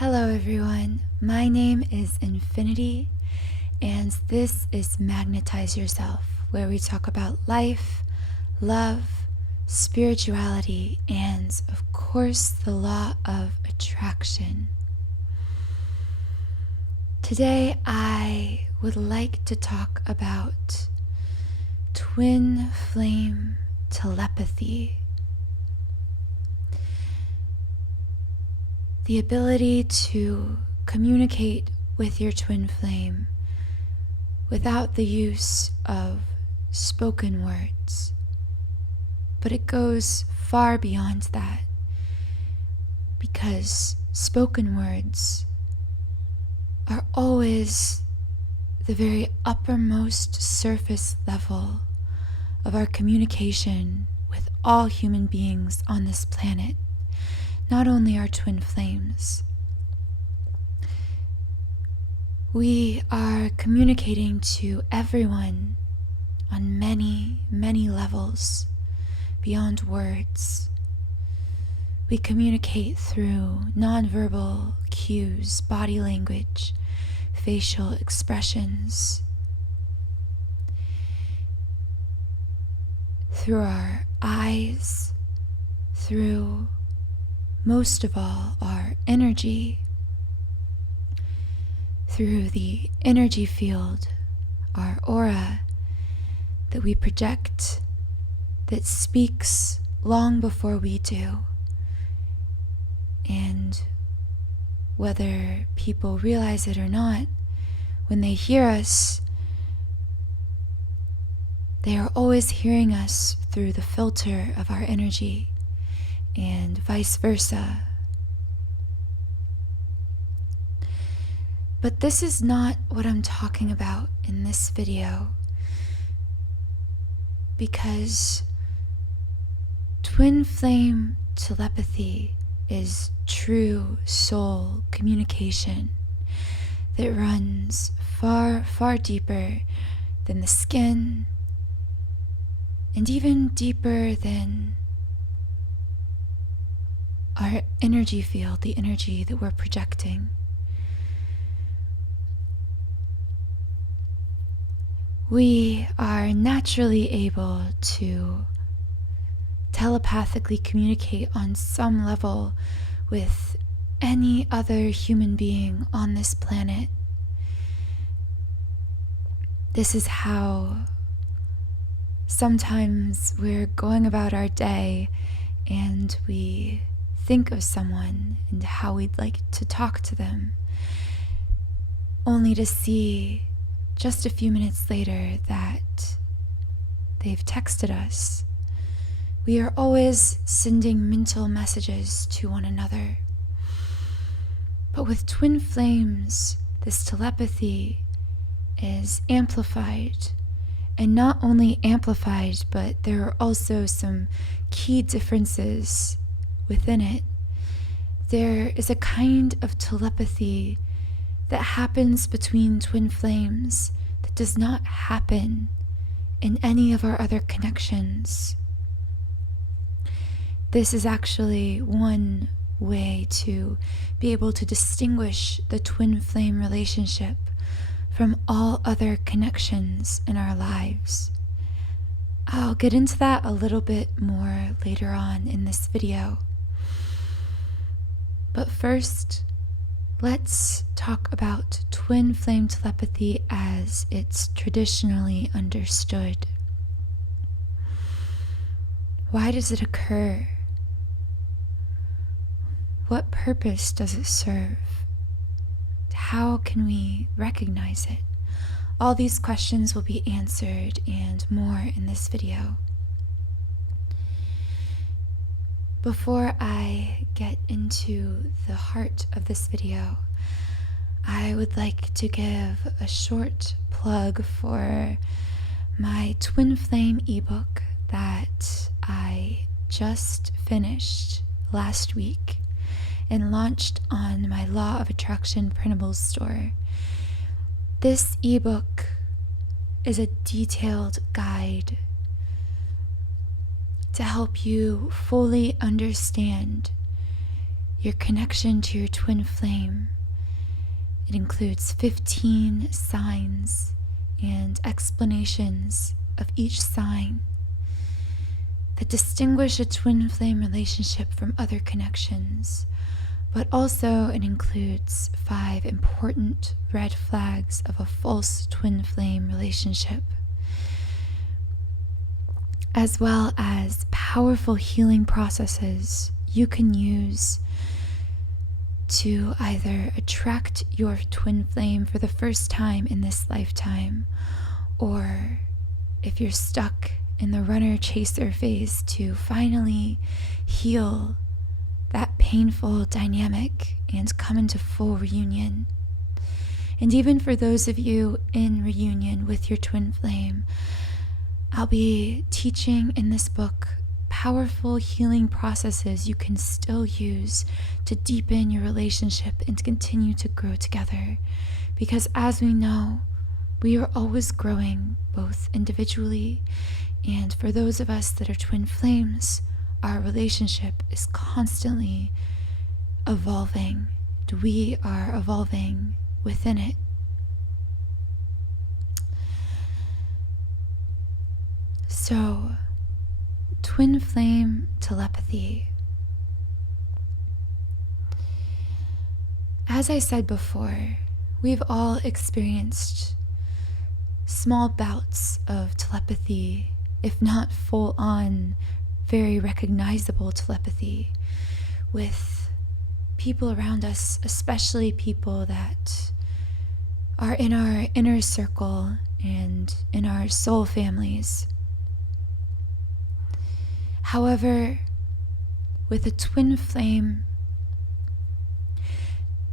Hello everyone, my name is Infinity, and this is Magnetize Yourself, where we talk about life, love, spirituality, and of course the law of attraction. Today I would like to talk about twin flame telepathy. The ability to communicate with your twin flame without the use of spoken words. But it goes far beyond that, because spoken words are always the very uppermost surface level of our communication with all human beings on this planet. Not only our twin flames. We are communicating to everyone on many, many levels beyond words. We communicate through nonverbal cues, body language, facial expressions, through our eyes, through most of all, our energy, through the energy field, our aura that we project, that speaks long before we do. And whether people realize it or not, when they hear us, they are always hearing us through the filter of our energy, and vice versa. But this is not what I'm talking about in this video, because twin flame telepathy is true soul communication that runs far, far deeper than the skin, and even deeper than our energy field, the energy that we're projecting. We are naturally able to telepathically communicate on some level with any other human being on this planet. This is how sometimes we're going about our day and we think of someone and how we'd like to talk to them, only to see just a few minutes later that they've texted us. We are always sending mental messages to one another. But with twin flames, this telepathy is amplified. And not only amplified, but there are also some key differences within it. There is a kind of telepathy that happens between twin flames that does not happen in any of our other connections. This is actually one way to be able to distinguish the twin flame relationship from all other connections in our lives. I'll get into that a little bit more later on in this video. But first, let's talk about twin flame telepathy as it's traditionally understood. Why does it occur? What purpose does it serve? How can we recognize it? All these questions will be answered and more in this video. Before I get into the heart of this video, I would like to give a short plug for my twin flame ebook that I just finished last week and launched on my Law of Attraction printables store. This ebook is a detailed guide to help you fully understand your connection to your twin flame. It includes 15 signs and explanations of each sign that distinguish a twin flame relationship from other connections, but also it includes 5 important red flags of a false twin flame relationship, as well as powerful healing processes you can use to either attract your twin flame for the first time in this lifetime, or if you're stuck in the runner-chaser phase, to finally heal that painful dynamic and come into full reunion. And even for those of you in reunion with your twin flame, I'll be teaching in this book powerful healing processes you can still use to deepen your relationship and to continue to grow together. Because as we know, we are always growing, both individually and for those of us that are twin flames, our relationship is constantly evolving. We are evolving within it. So, twin flame telepathy. As I said before, we've all experienced small bouts of telepathy, if not full-on, very recognizable telepathy with people around us, especially people that are in our inner circle and in our soul families. However, with a twin flame,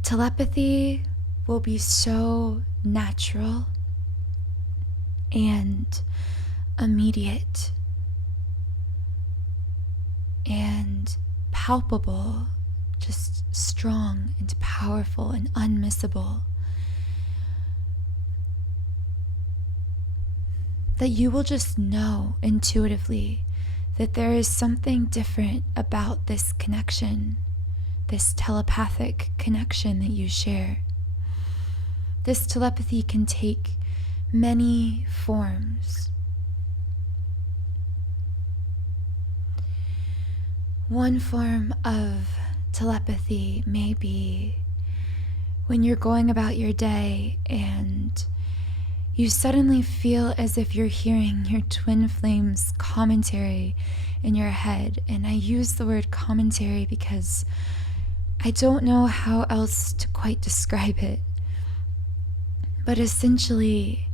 telepathy will be so natural and immediate and palpable, just strong and powerful and unmissable, that you will just know intuitively that there is something different about this connection, this telepathic connection that you share. This telepathy can take many forms. One form of telepathy may be when you're going about your day and you suddenly feel as if you're hearing your twin flame's commentary in your head. And I use the word commentary because I don't know how else to quite describe it. But essentially,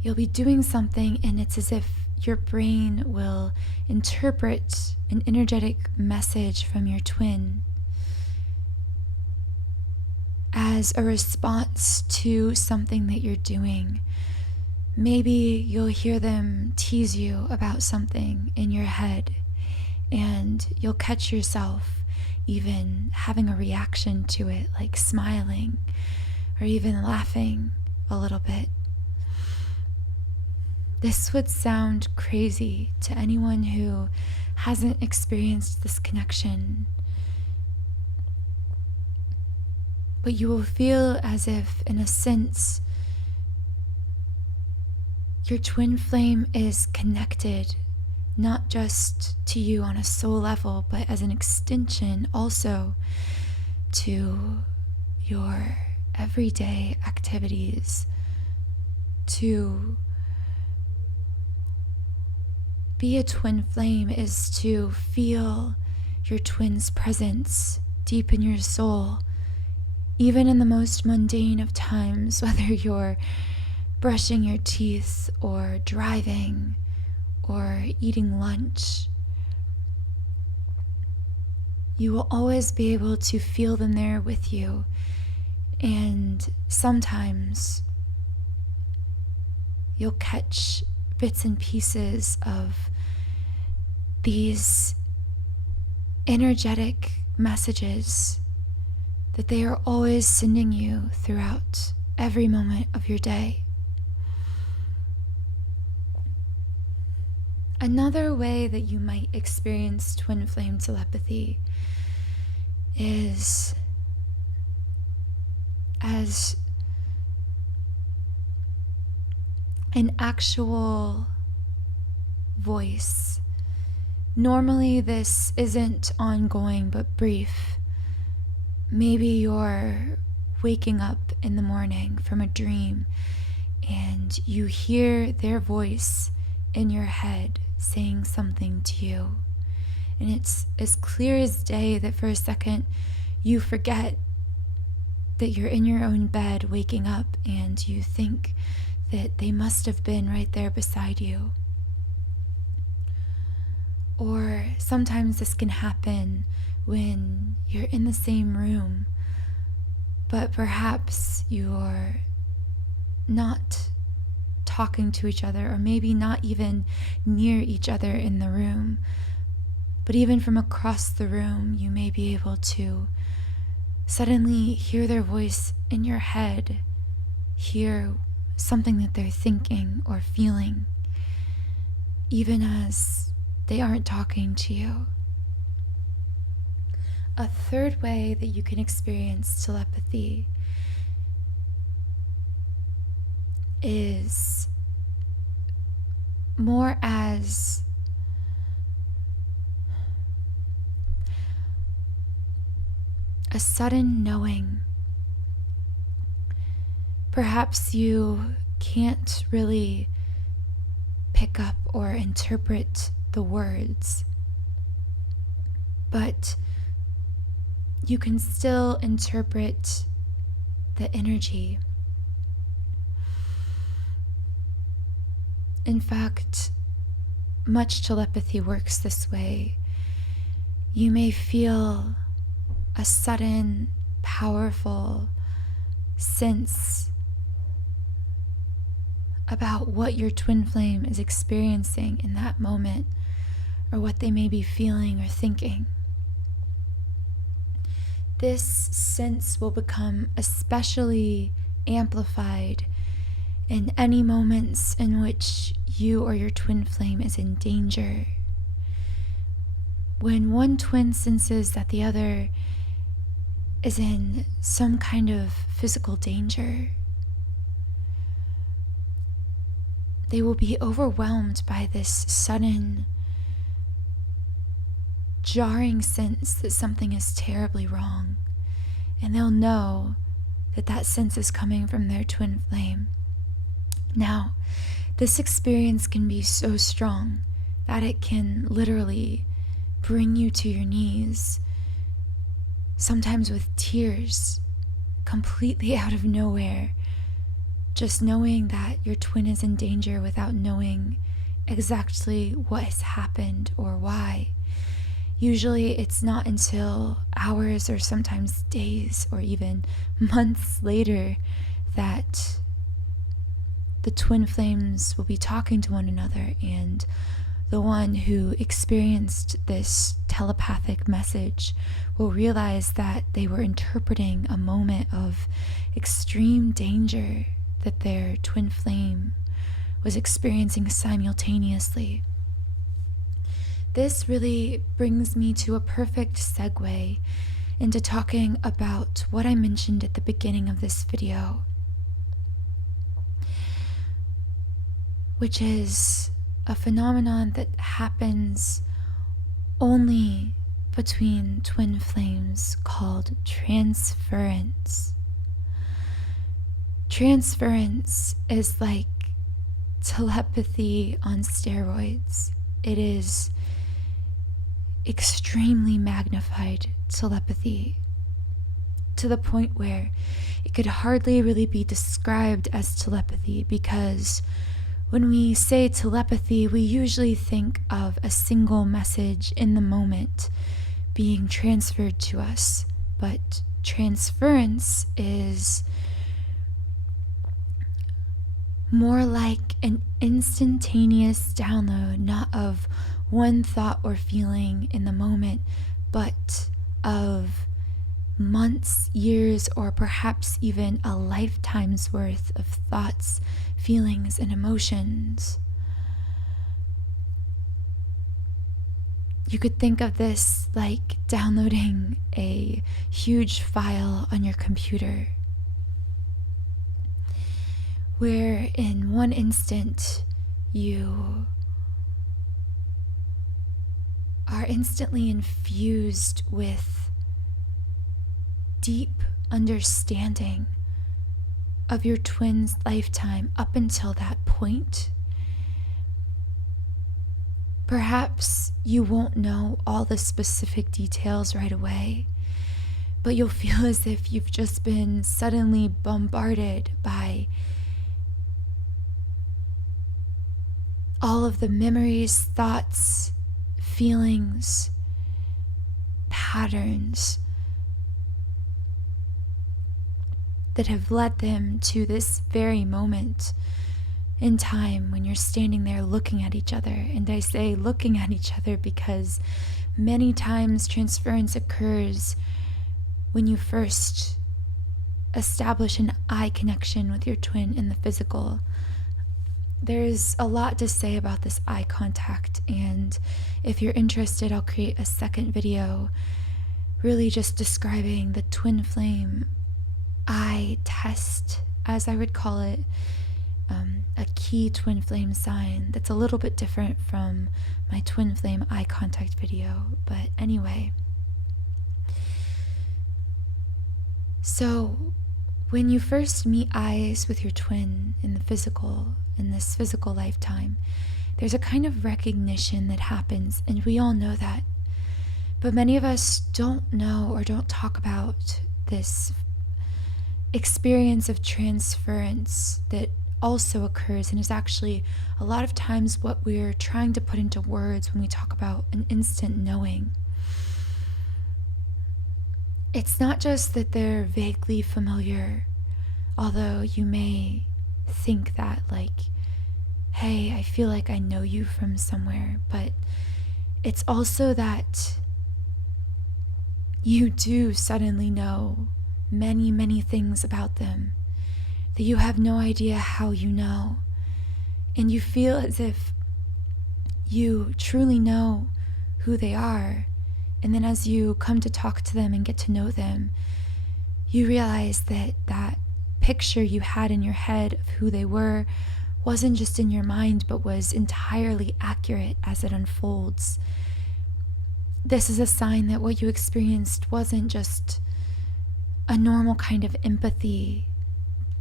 you'll be doing something and it's as if your brain will interpret an energetic message from your twin as a response to something that you're doing. Maybe you'll hear them tease you about something in your head, and you'll catch yourself even having a reaction to it, like smiling or even laughing a little bit. This would sound crazy to anyone who hasn't experienced this connection, but you will feel as if, in a sense, your twin flame is connected not just to you on a soul level, but as an extension also to your everyday activities. To be a twin flame is to feel your twin's presence deep in your soul, even in the most mundane of times, whether you're brushing your teeth or driving or eating lunch. You will always be able to feel them there with you. And sometimes you'll catch bits and pieces of these energetic messages that they are always sending you throughout every moment of your day. Another way that you might experience twin flame telepathy is as an actual voice. Normally this isn't ongoing but brief. Maybe you're waking up in the morning from a dream and you hear their voice in your head saying something to you. And it's as clear as day that for a second you forget that you're in your own bed waking up and you think that they must have been right there beside you. Or sometimes this can happen when you're in the same room, but perhaps you're not talking to each other, or maybe not even near each other in the room. But even from across the room, you may be able to suddenly hear their voice in your head, hear something that they're thinking or feeling, even as they aren't talking to you. A third way that you can experience telepathy is more as a sudden knowing. Perhaps you can't really pick up or interpret the words, but you can still interpret the energy. In fact, much telepathy works this way. You may feel a sudden, powerful sense about what your twin flame is experiencing in that moment, or what they may be feeling or thinking. This sense will become especially amplified in any moments in which you or your twin flame is in danger. When one twin senses that the other is in some kind of physical danger, they will be overwhelmed by this sudden, jarring sense that something is terribly wrong, and they'll know that that sense is coming from their twin flame. Now, this experience can be so strong that it can literally bring you to your knees, sometimes with tears, completely out of nowhere, just knowing that your twin is in danger without knowing exactly what has happened or why. Usually it's not until hours or sometimes days or even months later that the twin flames will be talking to one another, and the one who experienced this telepathic message will realize that they were interpreting a moment of extreme danger that their twin flame was experiencing simultaneously. This really brings me to a perfect segue into talking about what I mentioned at the beginning of this video, which is a phenomenon that happens only between twin flames called transference. Transference is like telepathy on steroids. It is extremely magnified telepathy, to the point where it could hardly really be described as telepathy, because when we say telepathy, we usually think of a single message in the moment being transferred to us. But transference is more like an instantaneous download, not of one thought or feeling in the moment, but of months, years, or perhaps even a lifetime's worth of thoughts, feelings, and emotions. You could think of this like downloading a huge file on your computer, where in one instant you are instantly infused with deep understanding of your twin's lifetime up until that point. Perhaps you won't know all the specific details right away, but you'll feel as if you've just been suddenly bombarded by all of the memories, thoughts, feelings, patterns that have led them to this very moment in time when you're standing there looking at each other. And I say looking at each other because many times transference occurs when you first establish an eye connection with your twin in the physical. There's a lot to say about this eye contact, and if you're interested, I'll create a second video really just describing the twin flame eye test, as I would call it, a key twin flame sign that's a little bit different from my twin flame eye contact video. But anyway, so when you first meet eyes with your twin in this physical lifetime, there's a kind of recognition that happens, and we all know that. But many of us don't know or don't talk about this experience of transference that also occurs and is actually a lot of times what we're trying to put into words when we talk about an instant knowing. It's not just that they're vaguely familiar, although you may think that, like, hey, I feel like I know you from somewhere, but it's also that you do suddenly know many, many things about them that you have no idea how you know. And you feel as if you truly know who they are. And then as you come to talk to them and get to know them, you realize that that picture you had in your head of who they were wasn't just in your mind, but was entirely accurate as it unfolds. This is a sign that what you experienced wasn't just a normal kind of empathy,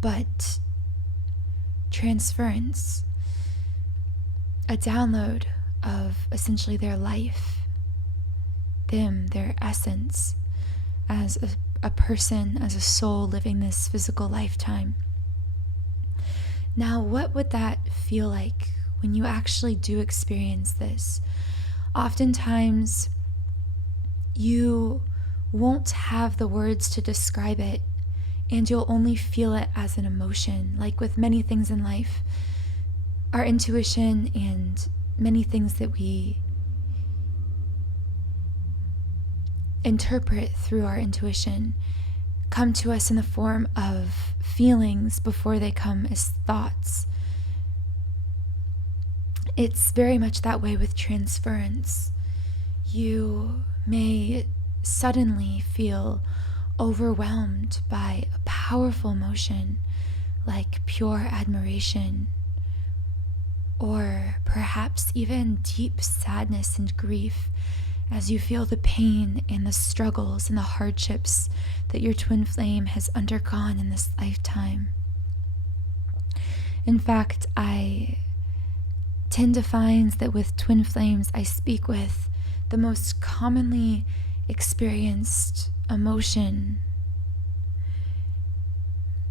but transference, a download of essentially their life, them, their essence, as a person, as a soul living this physical lifetime. Now, what would that feel like when you actually do experience this? Oftentimes, you won't have the words to describe it, and you'll only feel it as an emotion. Like with many things in life, our intuition and many things that we interpret through our intuition come to us in the form of feelings before they come as thoughts. It's very much that way with transference. You may suddenly feel overwhelmed by a powerful emotion like pure admiration, or perhaps even deep sadness and grief as you feel the pain and the struggles and the hardships that your twin flame has undergone in this lifetime. In fact, I tend to find that with twin flames I speak with, the most commonly experienced emotion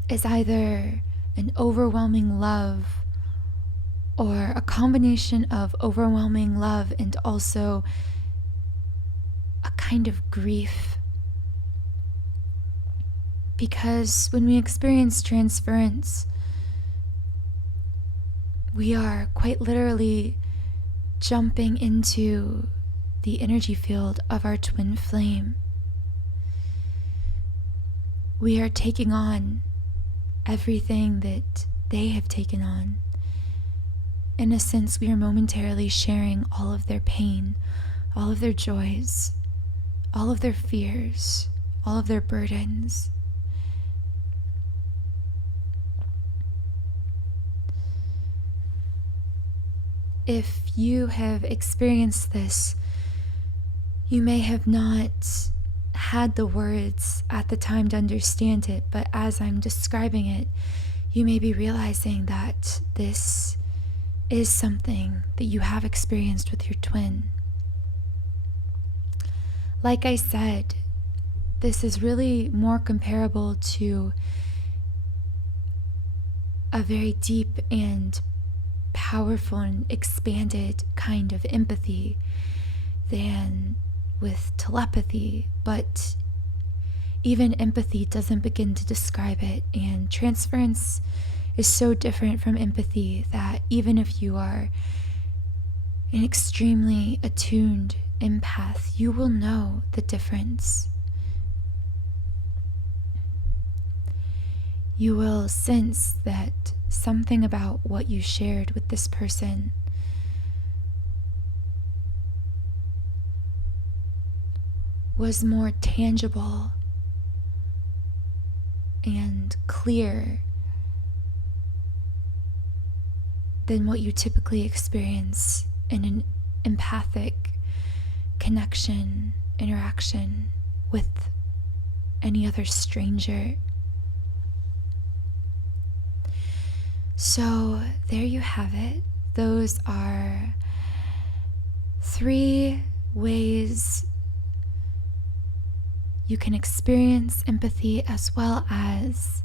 is either an overwhelming love, or a combination of overwhelming love and also a kind of grief. Because when we experience transference, we are quite literally jumping into the energy field of our twin flame. We are taking on everything that they have taken on. In a sense, we are momentarily sharing all of their pain, all of their joys, all of their fears, all of their burdens. If you have experienced this, you may have not had the words at the time to understand it, but as I'm describing it, you may be realizing that this is something that you have experienced with your twin. Like I said, this is really more comparable to a very deep and powerful and expanded kind of empathy than with telepathy, but even empathy doesn't begin to describe it, and transference is so different from empathy that even if you are an extremely attuned empath, you will know the difference. You will sense that something about what you shared with this person was more tangible and clear than what you typically experience in an empathic connection, interaction with any other stranger. So there you have it. Those are 3 ways you can experience empathy, as well as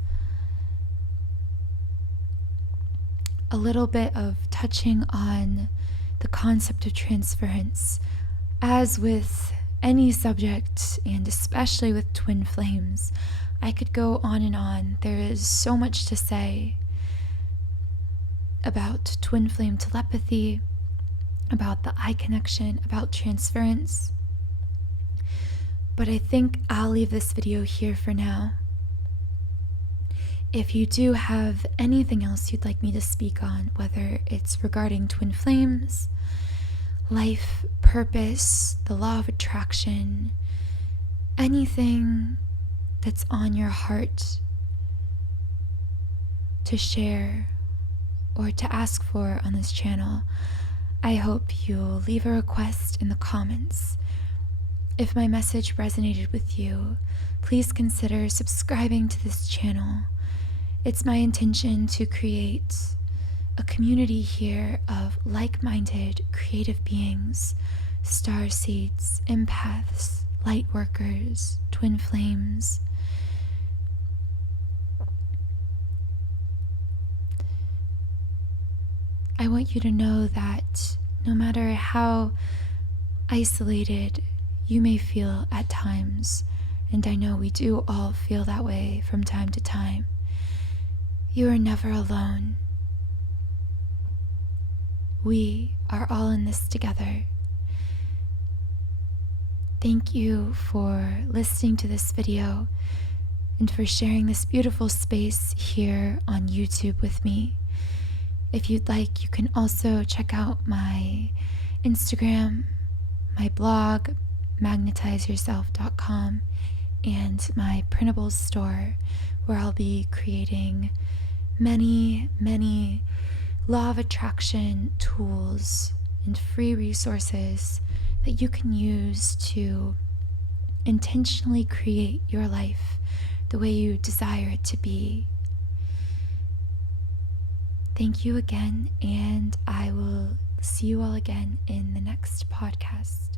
a little bit of touching on the concept of transference. As with any subject, and especially with twin flames, I could go on and on. There is so much to say about twin flame telepathy, about the eye connection, about transference. But I think I'll leave this video here for now. If you do have anything else you'd like me to speak on, whether it's regarding twin flames, life, purpose, the law of attraction, anything that's on your heart to share or to ask for on this channel, I hope you'll leave a request in the comments. If my message resonated with you, please consider subscribing to this channel. It's my intention to create a community here of like-minded creative beings, star seeds, empaths, light workers, twin flames. I want you to know that no matter how isolated you may feel at times, and I know we do all feel that way from time to time, you are never alone. We are all in this together. Thank you for listening to this video and for sharing this beautiful space here on YouTube with me. If you'd like, you can also check out my Instagram, my blog, magnetizeyourself.com, and my printables store, where I'll be creating many law of attraction tools and free resources that you can use to intentionally create your life the way you desire it to be. Thank you again, and I will see you all again in the next podcast.